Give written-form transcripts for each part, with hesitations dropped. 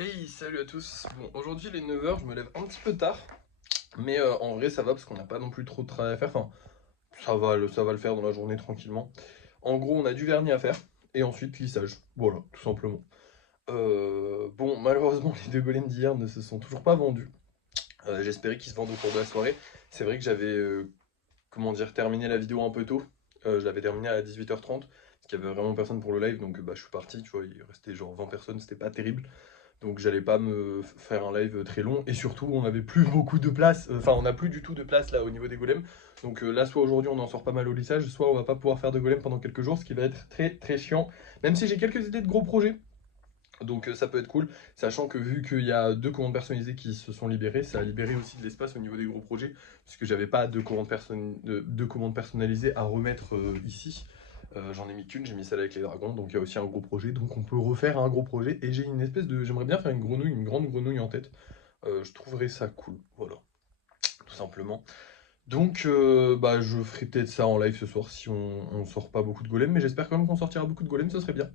Hey, salut à tous. Bon, aujourd'hui, il est 9 h, je me lève un petit peu tard. Mais en vrai, ça va parce qu'on n'a pas non plus trop de travail à faire. Enfin, ça va le faire dans la journée tranquillement. En gros, on a du vernis à faire. Et ensuite, lissage. Voilà, tout simplement. Bon, malheureusement, les deux golems d'hier ne se sont toujours pas vendus. J'espérais qu'ils se vendent au cours de la soirée. C'est vrai que j'avais, comment dire, terminé la vidéo un peu tôt. Je l'avais terminée à 18h30. Parce qu'il y avait vraiment personne pour le live. Donc, bah, je suis parti. Tu vois, il restait genre 20 personnes. C'était pas terrible. Donc j'allais pas me faire un live très long. Et surtout, on n'avait plus beaucoup de place. Enfin, on n'a plus du tout de place là au niveau des golems. Donc là, soit aujourd'hui on en sort pas mal au lissage, soit on va pas pouvoir faire de golem pendant quelques jours, ce qui va être très très chiant. Même si j'ai quelques idées de gros projets. Donc ça peut être cool, sachant que vu qu'il y a deux commandes personnalisées qui se sont libérées, ça a libéré aussi de l'espace au niveau des gros projets, puisque j'avais pas de commandes personnalisées à remettre ici. J'en ai mis qu'une, j'ai mis celle avec les dragons, donc il y a aussi un gros projet, donc on peut refaire un gros projet, et j'ai une espèce de... J'aimerais bien faire une grenouille, une grande grenouille en tête. Je trouverais ça cool, voilà, tout simplement. Donc, bah, je ferai peut-être ça en live ce soir si on sort pas beaucoup de golems, mais j'espère quand même qu'on sortira beaucoup de golems, ce serait bien.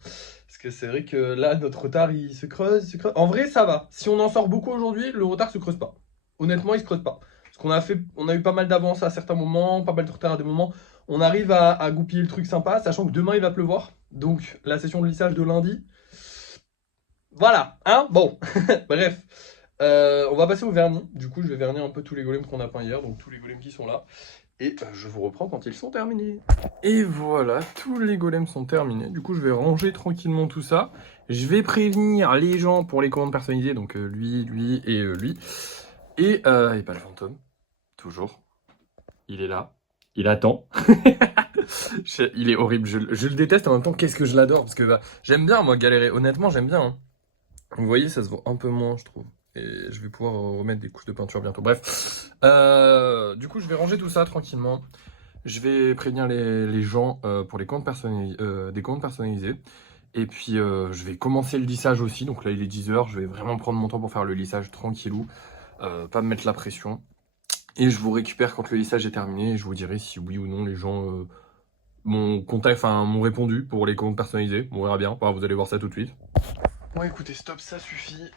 Parce que c'est vrai que là, notre retard, il se creuse, il se creuse. En vrai, ça va. Si on en sort beaucoup aujourd'hui, le retard se creuse pas. Honnêtement, il se creuse pas. Parce qu'on a fait, on a eu pas mal d'avance à certains moments, pas mal de retard à des moments. On arrive à goupiller le truc sympa, sachant que demain, il va pleuvoir. Donc, la session de lissage de lundi, voilà, hein. Bon, bref. On va passer au vernis. Du coup, je vais vernir un peu tous les golems qu'on a peints hier, donc tous les golems qui sont là. Et je vous reprends quand ils sont terminés. Et voilà, tous les golems sont terminés. Du coup, je vais ranger tranquillement tout ça. Je vais prévenir les gens pour les commandes personnalisées, donc lui, lui et lui. Et pas le fantôme, toujours. Il est là. Il attend. Il est horrible. Je le déteste en même temps. Qu'est-ce que je l'adore. Parce que bah, j'aime bien, moi, galérer. Honnêtement, j'aime bien. Hein. Vous voyez, ça se voit un peu moins, je trouve. Et je vais pouvoir remettre des couches de peinture bientôt. Bref. Du coup, je vais ranger tout ça tranquillement. Je vais prévenir les gens pour les comptes des comptes personnalisés. Et puis, je vais commencer le lissage aussi. Donc là, il est 10 h. Je vais vraiment prendre mon temps pour faire le lissage tranquillou. Pas me mettre la pression. Et je vous récupère quand le lissage est terminé. Et je vous dirai si oui ou non les gens m'ont répondu pour les comptes personnalisés. On verra bien. Enfin, vous allez voir ça tout de suite. Bon écoutez, stop, ça suffit.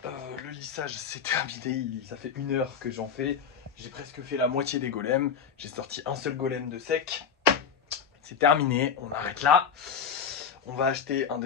Le lissage c'est terminé, ça fait 1 heure que j'en fais. J'ai presque fait la moitié des golems. J'ai sorti un seul golem de sec. C'est terminé, on arrête là. On va acheter un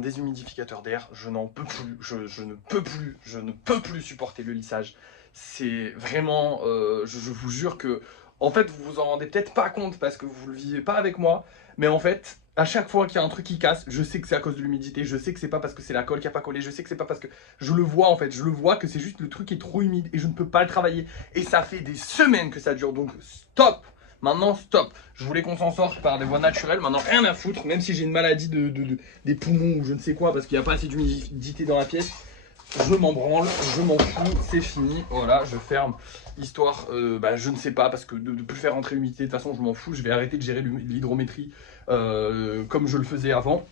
déshumidificateur d'air. Je n'en peux plus, je ne peux plus supporter le lissage. C'est vraiment, je vous jure que, en fait, vous vous en rendez peut-être pas compte parce que vous le vivez pas avec moi. Mais en fait, à chaque fois qu'il y a un truc qui casse, je sais que c'est à cause de l'humidité. Je sais que c'est pas parce que c'est la colle qui a pas collé. Je sais que c'est pas parce que je le vois en fait. Je le vois que c'est juste le truc est trop humide et je ne peux pas le travailler. Et ça fait des semaines que ça dure. Donc stop. Maintenant, stop. Je voulais qu'on s'en sorte par des voies naturelles. Maintenant, rien à foutre. Même si j'ai une maladie des poumons ou je ne sais quoi, parce qu'il n'y a pas assez d'humidité dans la pièce, je m'en branle, je m'en fous, c'est fini. Voilà, je ferme. Histoire, je ne sais pas, parce que de ne plus faire rentrer l'humidité, de toute façon, je m'en fous. Je vais arrêter de gérer l'hydrométrie comme je le faisais avant.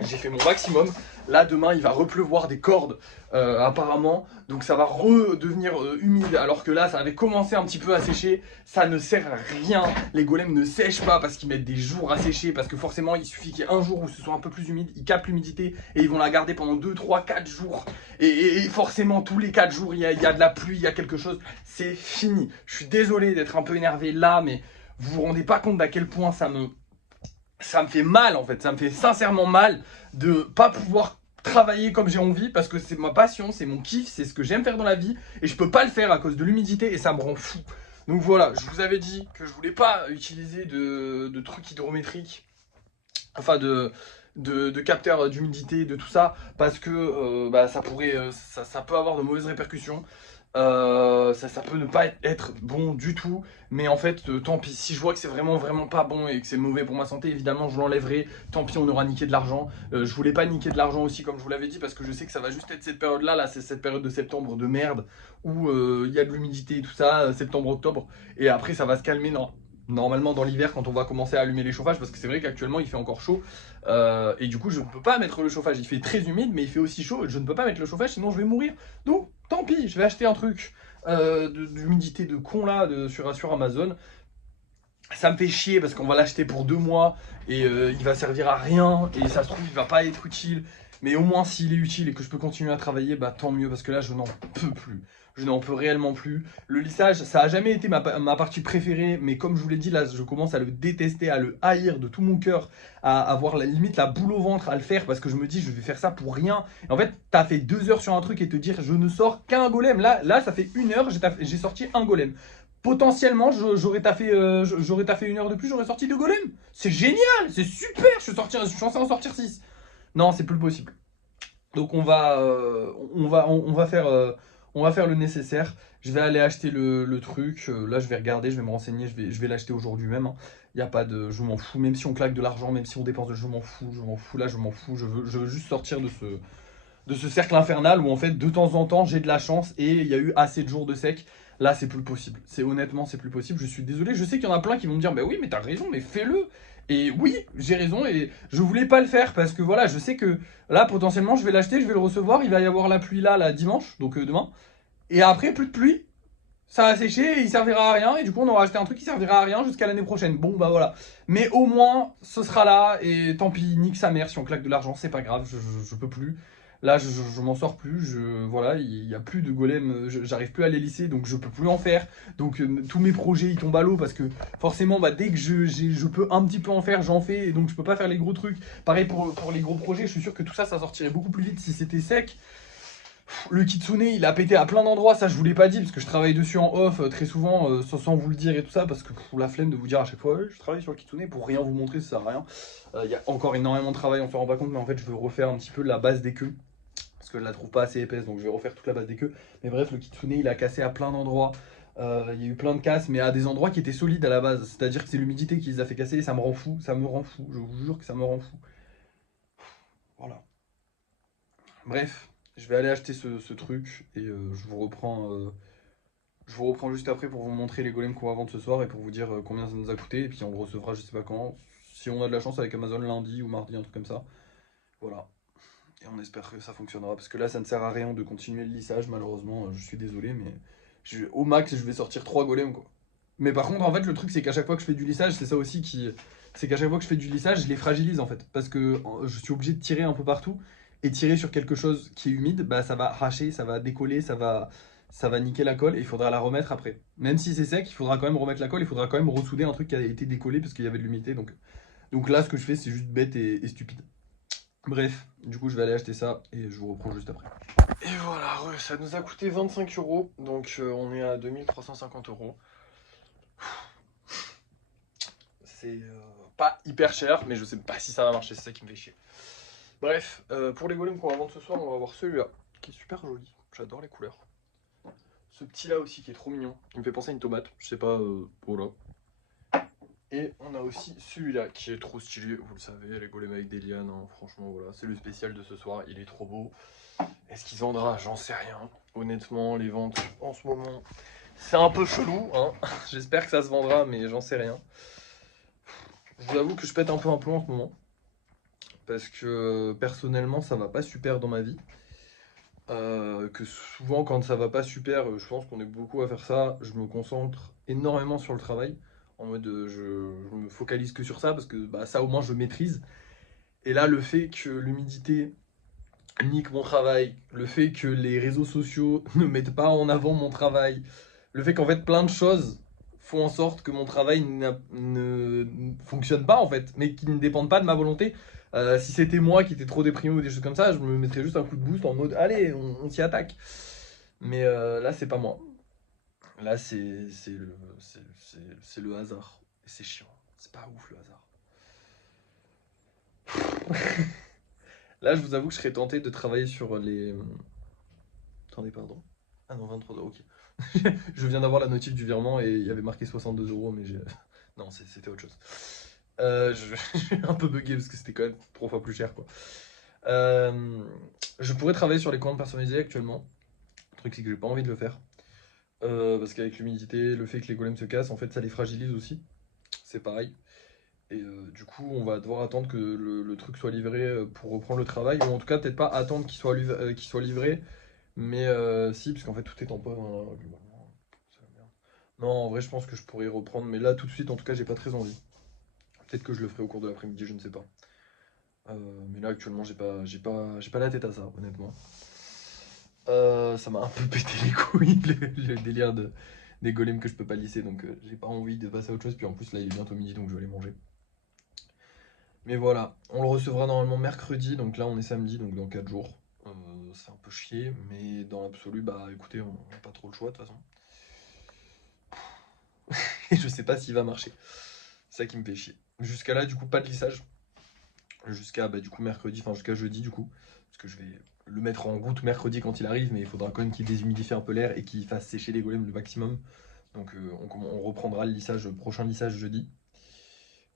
J'ai fait mon maximum. Là, demain, il va repleuvoir des cordes, apparemment. Donc, ça va redevenir humide. Alors que là, ça avait commencé un petit peu à sécher. Ça ne sert à rien. Les golems ne sèchent pas parce qu'ils mettent des jours à sécher. Parce que forcément, il suffit qu'il y ait un jour où ce soit un peu plus humide. Ils captent l'humidité et ils vont la garder pendant 2, 3, 4 jours. Et forcément, tous les 4 jours, il y a de la pluie, il y a quelque chose. C'est fini. Je suis désolé d'être un peu énervé là, mais vous vous rendez pas compte d'à quel point ça me fait mal en fait, ça me fait sincèrement mal de pas pouvoir travailler comme j'ai envie parce que c'est ma passion, c'est mon kiff, c'est ce que j'aime faire dans la vie et je peux pas le faire à cause de l'humidité et ça me rend fou. Donc voilà, je vous avais dit que je voulais pas utiliser de trucs hydrométriques, enfin de capteurs d'humidité, de tout ça, parce que ça pourrait, ça peut avoir de mauvaises répercussions. Ça peut ne pas être bon du tout, mais en fait, tant pis. Si je vois que c'est vraiment, vraiment pas bon et que c'est mauvais pour ma santé, évidemment, je l'enlèverai. Tant pis, on aura niqué de l'argent. Je voulais pas niquer de l'argent aussi, comme je vous l'avais dit, parce que je sais que ça va juste être cette période-là. Là, c'est cette période de septembre de merde où il y a de l'humidité et tout ça, septembre-octobre. Et après, ça va se calmer, non. Normalement dans l'hiver quand on va commencer à allumer les chauffages parce que c'est vrai qu'actuellement il fait encore chaud et du coup je ne peux pas mettre le chauffage, il fait très humide mais il fait aussi chaud, je ne peux pas mettre le chauffage sinon je vais mourir, donc tant pis, je vais acheter un truc d'humidité de con là sur Amazon. Ça me fait chier parce qu'on va l'acheter pour 2 mois et il va servir à rien et ça se trouve il va pas être utile. Mais au moins, s'il est utile et que je peux continuer à travailler, bah tant mieux, parce que là, je n'en peux plus. Je n'en peux réellement plus. Le lissage, ça a jamais été ma partie préférée, mais comme je vous l'ai dit, là, je commence à le détester, à le haïr de tout mon cœur, à avoir la limite la boule au ventre à le faire, parce que je me dis, je vais faire ça pour rien. Et en fait, t'as fait 2 heures sur un truc et te dire, je ne sors qu'un golem. Là, ça fait 1 heure, j'ai sorti un golem. Potentiellement, j'aurais taffé 1 heure de plus, j'aurais sorti 2 golems. C'est génial, c'est super, je suis censé en sortir 6. Non, c'est plus possible. Donc on va faire le nécessaire. Je vais aller acheter le truc. Là, je vais regarder, je vais me renseigner. Je vais l'acheter aujourd'hui même, hein. Il y a pas de, je m'en fous. Même si on claque de l'argent, même si on dépense je m'en fous, je m'en fous. Là, je m'en fous. Je veux juste sortir de ce cercle infernal où en fait de temps en temps j'ai de la chance et il y a eu assez de jours de sec. Là, c'est plus possible. C'est plus possible. Je suis désolé. Je sais qu'il y en a plein qui vont me dire, bah oui, mais t'as raison, mais fais-le. Et oui, j'ai raison et je voulais pas le faire parce que voilà, je sais que là potentiellement je vais l'acheter, je vais le recevoir, il va y avoir la pluie là dimanche, donc demain. Et après plus de pluie, ça va sécher et il servira à rien et du coup on aura acheté un truc qui servira à rien jusqu'à l'année prochaine. Bon bah voilà. Mais au moins ce sera là et tant pis, nique sa mère si on claque de l'argent, c'est pas grave, je peux plus. Là je m'en sors plus, voilà, il y a plus de golem, j'arrive plus à les lisser donc je peux plus en faire. Donc tous mes projets ils tombent à l'eau parce que forcément bah, dès que je peux un petit peu en faire, j'en fais et donc je peux pas faire les gros trucs. Pareil pour les gros projets, je suis sûr que tout ça sortirait beaucoup plus vite si c'était sec. Le kitsune, il a pété à plein d'endroits, ça je vous l'ai pas dit parce que je travaille dessus en off très souvent sans vous le dire et tout ça parce que la flemme de vous dire à chaque fois ouais, je travaille sur le kitsune pour rien vous montrer, ça sert à rien. Il y a encore énormément de travail, on se rend pas compte, mais en fait je veux refaire un petit peu la base des queues parce que je la trouve pas assez épaisse donc je vais refaire toute la base des queues. Mais bref, le kitsune il a cassé à plein d'endroits. Il y a eu plein de casses, mais à des endroits qui étaient solides à la base. C'est-à-dire que c'est l'humidité qui les a fait casser et ça me rend fou, ça me rend fou. Je vous jure que ça me rend fou. Voilà. Bref, je vais aller acheter ce truc et je vous reprends juste après pour vous montrer les golems qu'on va vendre ce soir et pour vous dire combien ça nous a coûté. Et puis on recevra, je sais pas quand, si on a de la chance avec Amazon lundi ou mardi, un truc comme ça. Voilà. Et on espère que ça fonctionnera parce que là ça ne sert à rien de continuer le lissage, malheureusement. Je suis désolé, mais au max je vais sortir 3 golems quoi. Mais par contre, en fait, le truc c'est qu'à chaque fois que je fais du lissage, c'est ça aussi qui. C'est qu'à chaque fois que je fais du lissage, je les fragilise en fait. Parce que je suis obligé de tirer un peu partout. Et tirer sur quelque chose qui est humide, bah ça va arracher, ça va décoller, ça va niquer la colle et il faudra la remettre après. Même si c'est sec, il faudra quand même remettre la colle, il faudra quand même ressouder un truc qui a été décollé parce qu'il y avait de l'humidité. Donc là, ce que je fais, c'est juste bête et stupide. Bref, du coup, je vais aller acheter ça et je vous reprends juste après. Et voilà, ça nous a coûté 25 euros, donc on est à 2350 euros. C'est pas hyper cher, mais je sais pas si ça va marcher, c'est ça qui me fait chier. Bref, pour les golems qu'on va vendre ce soir, on va voir celui-là, qui est super joli. J'adore les couleurs. Ce petit-là aussi qui est trop mignon. Il me fait penser à une tomate, je sais pas, voilà. Et on a aussi celui-là qui est trop stylé, vous le savez, les golems avec des lianes, hein, franchement voilà, c'est le spécial de ce soir, il est trop beau. Est-ce qu'il se vendra? J'en sais rien. Honnêtement, les ventes en ce moment, c'est un peu chelou, hein. J'espère que ça se vendra, mais j'en sais rien. Je vous avoue que je pète un peu un plomb en ce moment. Parce que personnellement, ça va pas super dans ma vie. Que souvent, quand ça va pas super, je pense qu'on est beaucoup à faire ça. Je me concentre énormément sur le travail. En mode, je me focalise que sur ça parce que bah, ça, au moins, je maîtrise. Et là, le fait que l'humidité nique mon travail, le fait que les réseaux sociaux ne mettent pas en avant mon travail, le fait qu'en fait, plein de choses font en sorte que mon travail ne fonctionne pas en fait, mais qui ne dépendent pas de ma volonté. Si c'était moi qui étais trop déprimé ou des choses comme ça, je me mettrais juste un coup de boost en mode allez, on s'y attaque. Mais là, c'est pas moi. Là, c'est le hasard. Et c'est chiant. C'est pas ouf le hasard. Là, je vous avoue que je serais tenté de travailler sur les. Attendez, pardon. Ah non, 23 euros, ok. Je viens d'avoir la notif du virement et il y avait marqué 62 euros, mais j'ai. Non, c'était autre chose. Je suis un peu bugué parce que c'était quand même 3 fois plus cher, quoi. Je pourrais travailler sur les commandes personnalisées actuellement. Le truc, c'est que j'ai pas envie de le faire. Parce qu'avec l'humidité, le fait que les golems se cassent, en fait, ça les fragilise aussi. C'est pareil. Et du coup, on va devoir attendre que le truc soit livré pour reprendre le travail. Ou en tout cas, peut-être pas attendre qu'il soit livré. Mais si, parce qu'en fait, tout est en pause, hein, globalement. Non, en vrai, je pense que je pourrais y reprendre. Mais là, tout de suite, en tout cas, j'ai pas très envie. Peut-être que je le ferai au cours de l'après-midi, je ne sais pas. Mais là actuellement j'ai pas la tête à ça, honnêtement. Ça m'a un peu pété les couilles le délire des golems que je peux pas lisser, donc j'ai pas envie de passer à autre chose. Puis en plus là il est bientôt midi, donc je vais aller manger. Mais voilà, on le recevra normalement mercredi, donc là on est samedi, donc dans 4 jours. C'est un peu chier, mais dans l'absolu, bah écoutez, on n'a pas trop le choix de toute façon. Et je sais pas s'il va marcher. C'est ça qui me fait chier. Jusqu'à là, du coup, pas de lissage. Jusqu'à du coup mercredi, enfin jusqu'à jeudi du coup. Parce que je vais le mettre en goutte mercredi quand il arrive, mais il faudra quand même qu'il déshumidifie un peu l'air et qu'il fasse sécher les golems le maximum. Donc on reprendra le lissage, prochain lissage jeudi.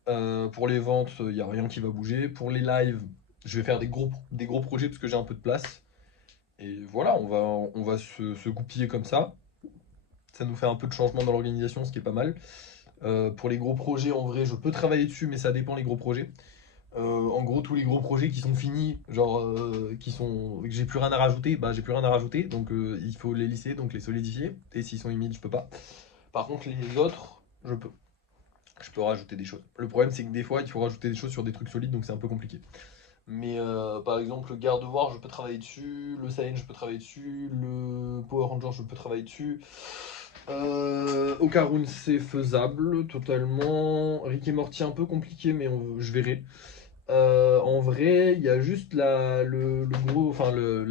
Pour les ventes, il n'y a rien qui va bouger. Pour les lives, je vais faire des gros projets parce que j'ai un peu de place. Et voilà, on va se goupiller comme ça. Ça nous fait un peu de changement dans l'organisation, ce qui est pas mal. Pour les gros projets, en vrai, je peux travailler dessus, mais ça dépend les gros projets. En gros, tous les gros projets qui sont finis, genre que j'ai plus rien à rajouter, bah j'ai plus rien à rajouter, donc il faut les lisser, donc les solidifier. Et s'ils sont humides, je peux pas. Par contre, les autres, je peux. Je peux rajouter des choses. Le problème, c'est que des fois, il faut rajouter des choses sur des trucs solides, donc c'est un peu compliqué. Mais par exemple, le garde-voir, je peux travailler dessus. Le Saiyan, je peux travailler dessus. Le Power Ranger, je peux travailler dessus. Okarun, c'est faisable totalement. Rick et Morty, un peu compliqué, mais je verrai. En vrai, il y a juste la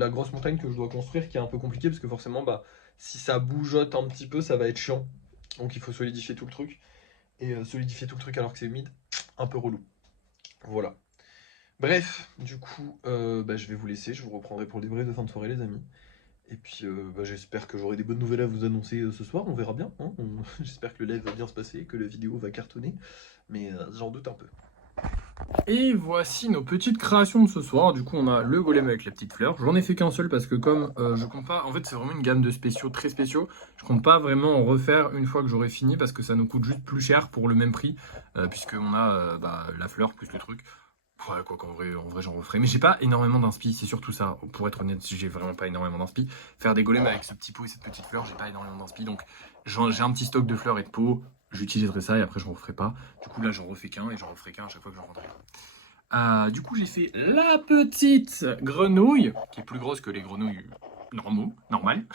grosse montagne que je dois construire qui est un peu compliquée parce que forcément, bah, si ça bougeote un petit peu, ça va être chiant. Donc il faut solidifier tout le truc. Et solidifier tout le truc alors que c'est humide, un peu relou. Voilà. Bref, du coup, je vais vous laisser. Je vous reprendrai pour le débrief de fin de soirée, les amis. Et puis, j'espère que j'aurai des bonnes nouvelles à vous annoncer ce soir. On verra bien. Hein. J'espère que le live va bien se passer, que la vidéo va cartonner. Mais j'en doute un peu. Et voici nos petites créations de ce soir. Du coup, on a le golem avec la petite fleur. J'en ai fait qu'un seul parce que comme je compte pas... En fait, c'est vraiment une gamme de spéciaux très spéciaux. Je compte pas vraiment en refaire une fois que j'aurai fini parce que ça nous coûte juste plus cher pour le même prix. Puisqu'on a la fleur plus le truc. Ouais, quoi qu'en vrai, j'en referai. Mais j'ai pas énormément d'inspi, c'est surtout ça. Pour être honnête, j'ai vraiment pas énormément d'inspi. Faire des golems avec ce petit pot et cette petite fleur, j'ai pas énormément d'inspi. Donc j'ai un petit stock de fleurs et de pots. J'utiliserai ça et après j'en referai pas. Du coup là j'en refais qu'un et j'en referai qu'un à chaque fois que j'en rendrai. Du coup j'ai fait la petite grenouille, qui est plus grosse que les grenouilles normales,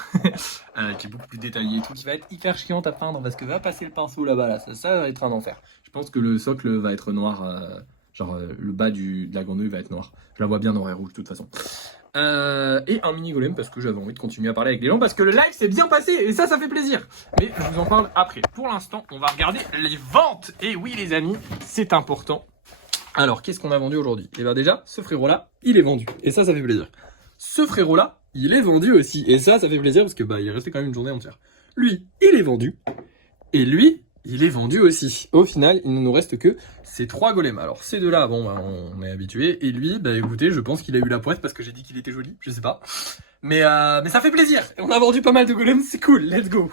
qui est beaucoup plus détaillée et tout, qui va être hyper chiante à peindre parce que va passer le pinceau là-bas, là. Ça va être un enfer. Je pense que le socle va être noir. Le bas de la grenouille va être noir. Je la vois bien noir et rouge de toute façon. Et un mini golem parce que j'avais envie de continuer à parler avec les gens parce que le live s'est bien passé et ça fait plaisir. Mais je vous en parle après. Pour l'instant, on va regarder les ventes. Et oui les amis, c'est important. Alors, qu'est-ce qu'on a vendu aujourd'hui? Et bien déjà, ce frérot-là, il est vendu. Et ça fait plaisir. Ce frérot-là, il est vendu aussi. Et ça fait plaisir parce que il est resté quand même une journée entière. Lui, il est vendu. Et lui, il est vendu aussi. Au final, il ne nous reste que ces 3 golems. Alors ces deux-là, bon, on est habitué. Et lui, écoutez, je pense qu'il a eu la poisse parce que j'ai dit qu'il était joli. Je sais pas. Mais ça fait plaisir. On a vendu pas mal de golems, c'est cool. Let's go.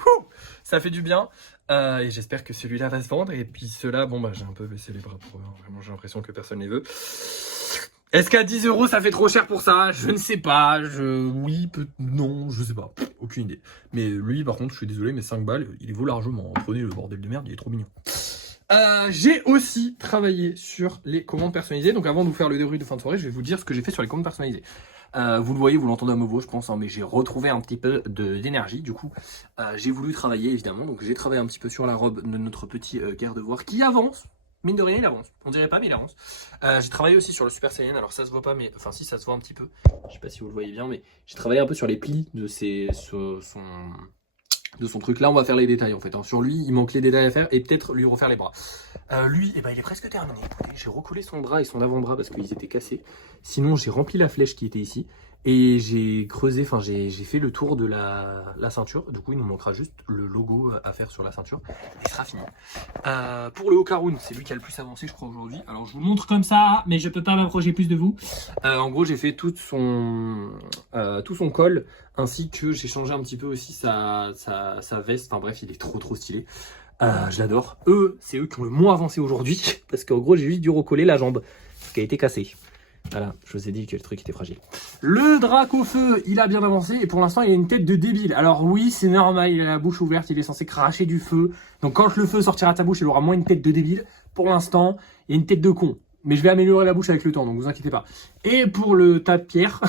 Ça fait du bien. Et j'espère que celui-là va se vendre. Et puis ceux-là, j'ai un peu baissé les bras pour eux. Vraiment, j'ai l'impression que personne les veut. Est-ce qu'à 10 € ça fait trop cher pour ça? Je ne sais pas. Oui, non, je sais pas. Aucune idée. Mais lui, par contre, je suis désolé, mais 5 balles, il vaut largement. Prenez le bordel de merde, il est trop mignon. J'ai aussi travaillé sur les commandes personnalisées. Donc avant de vous faire le débrief de fin de soirée, je vais vous dire ce que j'ai fait sur les commandes personnalisées. Vous le voyez, vous l'entendez à ma voix, je pense, hein, mais j'ai retrouvé un petit peu d'énergie. Du coup, j'ai voulu travailler, évidemment. Donc j'ai travaillé un petit peu sur la robe de notre petit garde-voir qui avance. Mine de rien, il avance. On dirait pas, mais il avance. J'ai travaillé aussi sur le Super Saiyan. Alors ça se voit pas, mais enfin si, ça se voit un petit peu. Je sais pas si vous le voyez bien, mais j'ai travaillé un peu sur les plis de son truc. Là, on va faire les détails en fait. Hein. Sur lui, il manque les détails à faire et peut-être lui refaire les bras. Lui, il est presque terminé. J'ai recollé son bras et son avant-bras parce qu'ils étaient cassés. Sinon, j'ai rempli la flèche qui était ici. Et j'ai creusé, j'ai fait le tour de la ceinture. Du coup, il nous manquera juste le logo à faire sur la ceinture. Et il sera fini. Pour le Okarun, c'est lui qui a le plus avancé, je crois, aujourd'hui. Alors, je vous le montre comme ça, mais je peux pas m'approcher plus de vous. En gros, j'ai fait tout son col, ainsi que j'ai changé un petit peu aussi sa veste. Enfin bref, il est trop stylé. Je l'adore. C'est eux qui ont le moins avancé aujourd'hui, parce qu'en gros, j'ai juste dû recoller la jambe, qui a été cassée. Voilà, je vous ai dit que le truc était fragile. Le drac au feu, il a bien avancé et pour l'instant il a une tête de débile. Alors oui, c'est normal, il a la bouche ouverte, il est censé cracher du feu. Donc quand le feu sortira de sa bouche, il aura moins une tête de débile. Pour l'instant, il a une tête de con. Mais je vais améliorer la bouche avec le temps, donc vous inquiétez pas. Et pour le tas de pierres,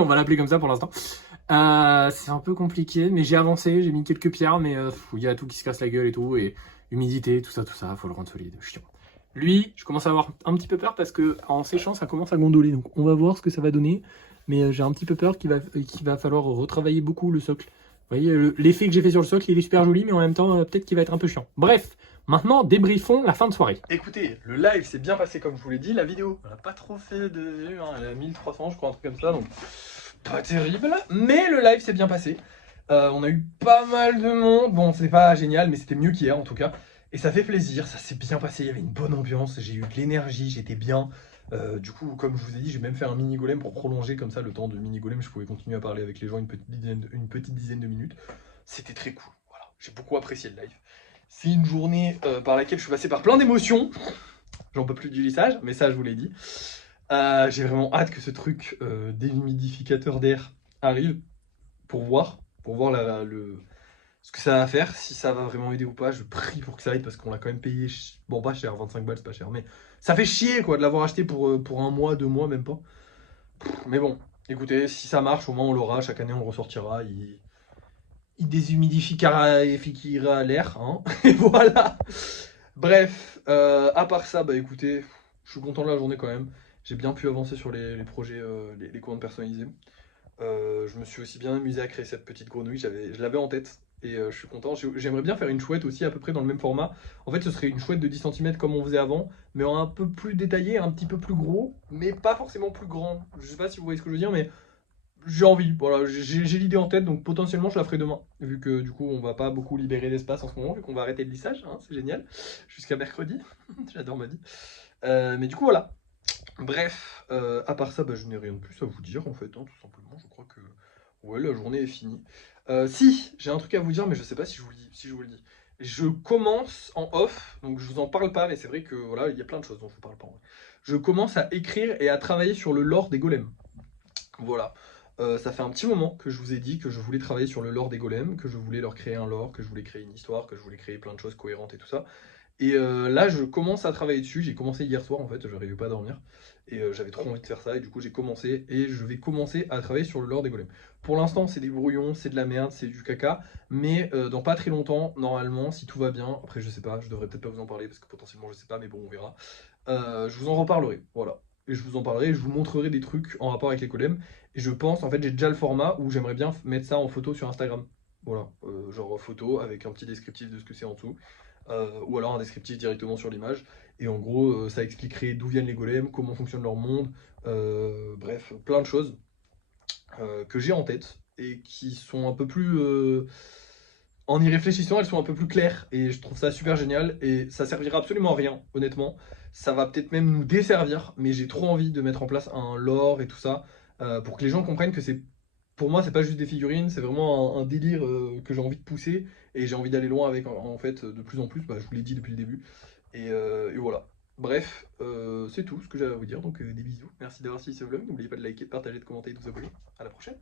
on va l'appeler comme ça pour l'instant, c'est un peu compliqué, mais j'ai avancé, j'ai mis quelques pierres, mais il y a tout qui se casse la gueule et tout, et humidité, tout ça, faut le rendre solide, chiant. Lui, je commence à avoir un petit peu peur parce que en séchant, ça commence à gondoler, donc on va voir ce que ça va donner, mais j'ai un petit peu peur qu'il va falloir retravailler beaucoup le socle. Vous voyez, l'effet que j'ai fait sur le socle, il est super joli, mais en même temps, peut-être qu'il va être un peu chiant. Bref, maintenant, débriefons la fin de soirée. Écoutez, le live s'est bien passé comme je vous l'ai dit, la vidéo, elle a pas trop fait de vues, hein, elle a 1300 je crois, un truc comme ça, donc pas terrible, mais le live s'est bien passé. On a eu pas mal de monde, bon c'est pas génial, mais c'était mieux qu'hier en tout cas, et ça fait plaisir, ça s'est bien passé, il y avait une bonne ambiance, j'ai eu de l'énergie, j'étais bien. Du coup, comme je vous ai dit, j'ai même fait un mini golem pour prolonger comme ça le temps de mini golem, je pouvais continuer à parler avec les gens une petite dizaine de minutes. C'était très cool, voilà, j'ai beaucoup apprécié le live. C'est une journée par laquelle je suis passé par plein d'émotions. J'en peux plus du lissage, mais ça je vous l'ai dit. J'ai vraiment hâte que ce truc déhumidificateur d'air arrive pour voir ce que ça va faire, si ça va vraiment aider ou pas. Je prie pour que ça aide parce qu'on l'a quand même payé, bon pas cher, 25 balles c'est pas cher, mais ça fait chier quoi de l'avoir acheté pour un mois, 2 mois, même pas. Mais bon, écoutez, si ça marche, au moins on l'aura, chaque année on le ressortira, il déshumidifiera l'air, hein, et voilà. Bref, à part ça, bah écoutez, je suis content de la journée quand même. J'ai bien pu avancer sur les projets, les commandes personnalisées. Je me suis aussi bien amusé à créer cette petite grenouille, je l'avais en tête et je suis content. J'aimerais bien faire une chouette aussi à peu près dans le même format. En fait, ce serait une chouette de 10 cm comme on faisait avant, mais un peu plus détaillé, un petit peu plus gros, mais pas forcément plus grand. Je sais pas si vous voyez ce que je veux dire, mais j'ai envie, voilà, j'ai l'idée en tête, donc potentiellement je la ferai demain, vu que du coup on va pas beaucoup libérer d'espace en ce moment, vu qu'on va arrêter le lissage, hein, c'est génial, jusqu'à mercredi, j'adore ma vie. Mais du coup voilà, bref, à part ça, bah, je n'ai rien de plus à vous dire en fait, hein, tout simplement, je crois que ouais, la journée est finie. Si, j'ai un truc à vous dire, mais je sais pas si je vous le dis, si je vous le dis. Je commence en off, donc je vous en parle pas, mais c'est vrai que voilà, il y a plein de choses dont je vous parle pas. En vrai. Je commence à écrire et à travailler sur le lore des golems. Voilà. Ça fait un petit moment que je vous ai dit que je voulais travailler sur le lore des golems, que je voulais leur créer un lore, que je voulais créer une histoire, que je voulais créer plein de choses cohérentes et tout ça. Et là, je commence à travailler dessus. J'ai commencé hier soir en fait, je n'arrivais pas à dormir. Et j'avais trop envie de faire ça. Et du coup, j'ai commencé et je vais commencer à travailler sur le lore des golems. Pour l'instant, c'est des brouillons, c'est de la merde, c'est du caca. Mais dans pas très longtemps, normalement, si tout va bien, après, je sais pas, je devrais peut-être pas vous en parler parce que potentiellement, je sais pas, mais bon, on verra. Je vous en reparlerai. Voilà. Et je vous en parlerai, je vous montrerai des trucs en rapport avec les golems. Et je pense, en fait, j'ai déjà le format où j'aimerais bien mettre ça en photo sur Instagram. Voilà, genre photo avec un petit descriptif de ce que c'est en dessous. Ou alors un descriptif directement sur l'image. Et en gros, ça expliquerait d'où viennent les golems, comment fonctionne leur monde, bref, plein de choses que j'ai en tête et qui sont un peu plus... en y réfléchissant, elles sont un peu plus claires et je trouve ça super génial et ça servira absolument à rien, honnêtement. Ça va peut-être même nous desservir, mais j'ai trop envie de mettre en place un lore et tout ça pour que les gens comprennent que c'est, pour moi, c'est pas juste des figurines, c'est vraiment un délire que j'ai envie de pousser et j'ai envie d'aller loin avec en fait de plus en plus. Bah, je vous l'ai dit depuis le début et voilà. Bref, c'est tout ce que j'avais à vous dire. Donc des bisous. Merci d'avoir suivi ce vlog. N'oubliez pas de liker, de partager, de commenter et de vous abonner. À la prochaine.